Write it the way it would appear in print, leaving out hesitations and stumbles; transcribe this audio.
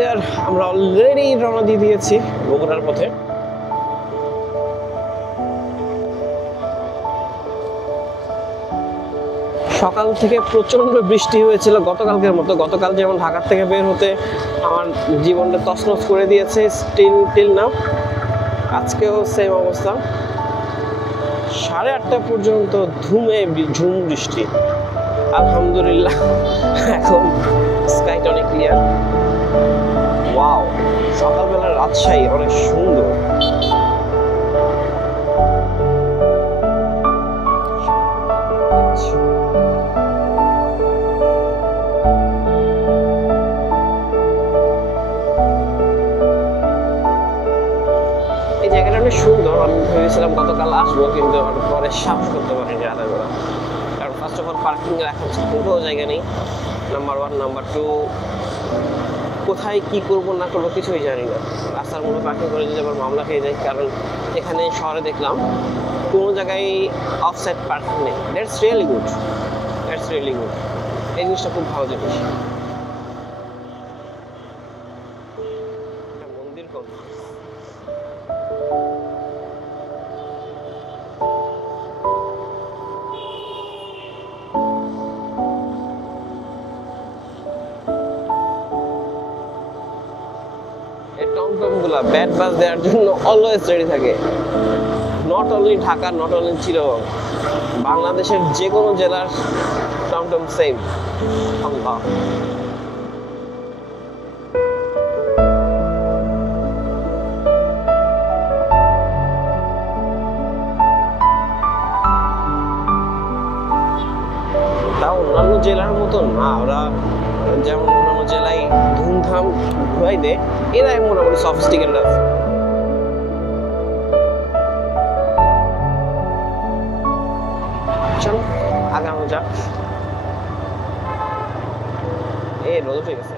দেয়ার আমরা অলরেডি রওনা দিয়ে দিয়েছি বগুড়ার পথে। সকাল থেকে প্রচন্ড বৃষ্টি হয়েছিল গতকালকের মতো। গতকাল যেমন ঢাকা থেকে বের হতে আমার জীবনটা তছনছ করে দিয়েছে, টিল নাও আজকেও সেম অবস্থা। 8:30 পর্যন্ত ঝুম বৃষ্টি। আলহামদুলিল্লাহ এখন স্কাইটা অনেক ক্লিয়ার। ওয়াও, সকালবেলা রাজশাহী অনেক সুন্দর। এই জায়গাটা অনেক সুন্দর। আমি ভেবেছিলাম গতকাল আসবো, কিন্তু পরে সাহস করতে পারিনি রাতের বেলা। কারণ ফার্স্ট অফ অল পার্কিং এর এখন কোনো জায়গা নেই, নাম্বার 1। নাম্বার 2, কোথায় কি করব না করবো কিছুই জানি না। রাস্তার মধ্যে পার্কিং করে যদি আবার মামলা খেয়ে যায়। কারণ এখানে শহরে দেখলাম কোনো জায়গায় অফসাইড পার্কিং নেই। That's really good. এই জিনিসটা খুব ভালো জিনিস। মন্দির কমপ্লেক্স, টমটমগুলা ব্যাড বাস দেওয়ার জন্য অলওয়েজ রেডি থাকে। Not only Dhaka, not only Chittagong, বাংলাদেশের যে কোনো জেলার টমটম সেম। আল্লাহ, তাও অন্যান্য জেলার মতো না। ওরা যেমন অন্যান্য জেলায় ধুমধাম ঘুরাই দেয়, এরাই মোটামুটি সফিস্টিকেটেড আছে। চলো আগানো যাক। রোদ উঠে গেছে।